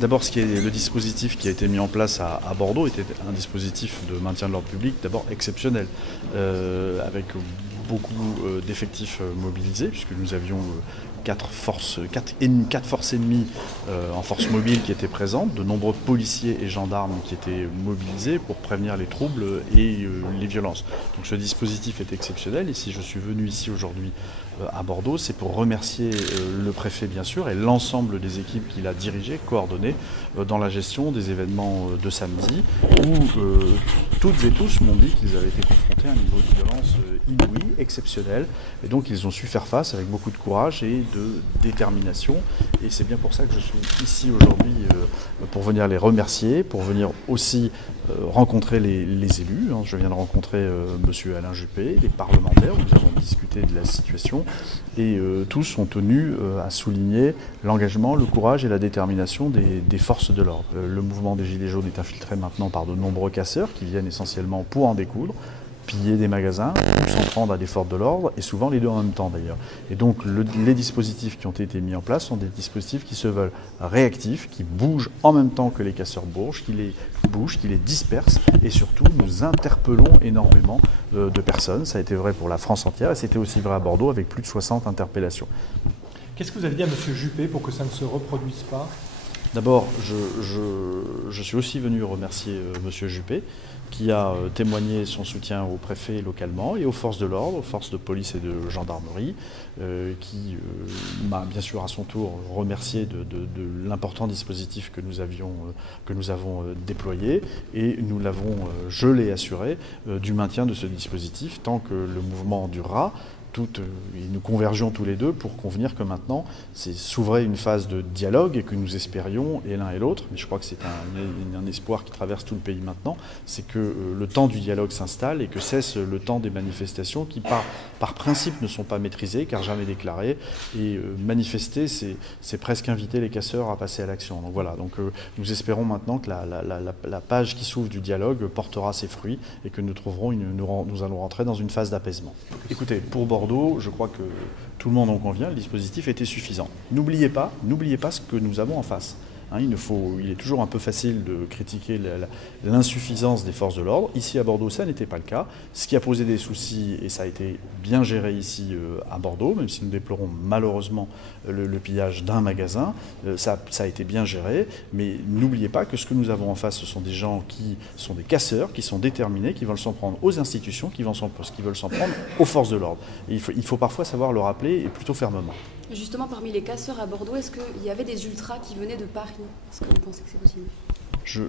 D'abord, le dispositif qui a été mis en place à Bordeaux était un dispositif de maintien de l'ordre public d'abord exceptionnel, avec beaucoup d'effectifs mobilisés, puisque nous avions quatre forces ennemies en force mobile qui étaient présentes, de nombreux policiers et gendarmes qui étaient mobilisés pour prévenir les troubles et les violences. Donc ce dispositif est exceptionnel, et si je suis venu ici aujourd'hui à Bordeaux, c'est pour remercier le préfet bien sûr et l'ensemble des équipes qu'il a dirigées, coordonnées dans la gestion des événements de samedi, où toutes et tous m'ont dit qu'ils avaient été confrontés à un niveau de violence inouï, exceptionnel, et donc ils ont su faire face avec beaucoup de courage et de détermination, et c'est bien pour ça que je suis ici aujourd'hui pour venir les remercier, pour venir aussi rencontrer les élus. Je viens de rencontrer monsieur Alain Juppé, les parlementaires, où nous avons discuté de la situation, et tous ont tenu à souligner l'engagement, le courage et la détermination des forces de l'ordre. Le mouvement des Gilets jaunes est infiltré maintenant par de nombreux casseurs qui viennent essentiellement pour en découdre, piller des magasins, ou s'en prendre à des forces de l'ordre, et souvent les deux en même temps d'ailleurs. Et donc les dispositifs qui ont été mis en place sont des dispositifs qui se veulent réactifs, qui bougent en même temps que les casseurs bougent, qui les dispersent, et surtout nous interpellons énormément de personnes. Ça a été vrai pour la France entière, et c'était aussi vrai à Bordeaux avec plus de 60 interpellations. Qu'est-ce que vous avez dit à M. Juppé pour que ça ne se reproduise pas ? D'abord, je suis aussi venu remercier M. Juppé, qui a témoigné son soutien au préfet localement et aux forces de l'ordre, aux forces de police et de gendarmerie, qui m'a bien sûr à son tour remercié de l'important dispositif que nous avons déployé, et nous l'avons, je l'ai assuré, du maintien de ce dispositif tant que le mouvement durera. Nous convergeons tous les deux pour convenir que maintenant s'ouvrait une phase de dialogue, et que nous espérions, et l'un et l'autre, mais je crois que c'est un espoir qui traverse tout le pays maintenant, c'est que le temps du dialogue s'installe et que cesse le temps des manifestations qui par principe ne sont pas maîtrisées car jamais déclarées, et manifester c'est presque inviter les casseurs à passer à l'action. Donc voilà, nous espérons maintenant que la page qui s'ouvre du dialogue portera ses fruits, et que nous allons rentrer dans une phase d'apaisement. Écoutez, pour Bordeaux, je crois que tout le monde en convient, le dispositif était suffisant. N'oubliez pas ce que nous avons en face. Il est toujours un peu facile de critiquer l'insuffisance des forces de l'ordre. Ici à Bordeaux, ça n'était pas le cas. Ce qui a posé des soucis, et ça a été bien géré ici à Bordeaux, même si nous déplorons malheureusement le pillage d'un magasin, ça a été bien géré. Mais n'oubliez pas que ce que nous avons en face, ce sont des gens qui sont des casseurs, qui sont déterminés, qui veulent s'en prendre aux institutions, qui veulent s'en prendre aux forces de l'ordre. Il faut parfois savoir le rappeler, et plutôt fermement. Justement, parmi les casseurs à Bordeaux, est-ce qu'il y avait des ultras qui venaient de Paris ? Est-ce que vous pensez que c'est possible ? Je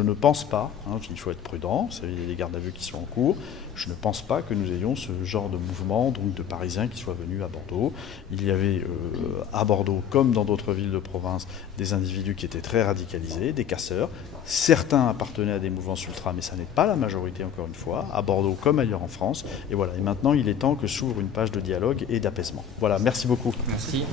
ne pense pas, il faut être prudent, il y a des gardes à vue qui sont en cours, je ne pense pas que nous ayons ce genre de mouvement, donc de Parisiens qui soient venus à Bordeaux. Il y avait à Bordeaux, comme dans d'autres villes de province, des individus qui étaient très radicalisés, des casseurs. Certains appartenaient à des mouvements ultras, mais ça n'est pas la majorité, encore une fois, à Bordeaux comme ailleurs en France. Et voilà, et maintenant il est temps que s'ouvre une page de dialogue et d'apaisement. Voilà, merci beaucoup. Merci.